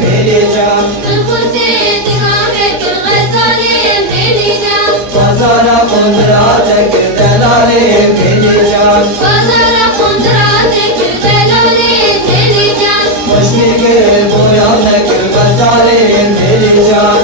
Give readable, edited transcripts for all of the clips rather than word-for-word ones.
मेरी जान बाजारा कुंदरात दलाले मेरी जान मशमी के बोया गजाले मेरी जान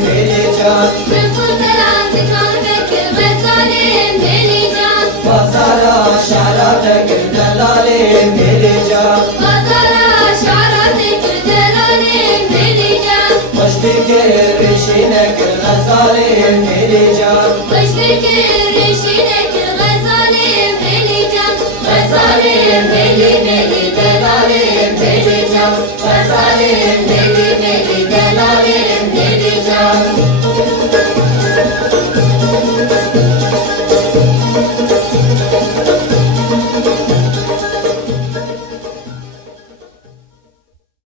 मेरी जान बाजारा शारा दलाले मेरी जान मशमी के ऋषि नगर नजारे मेरी जान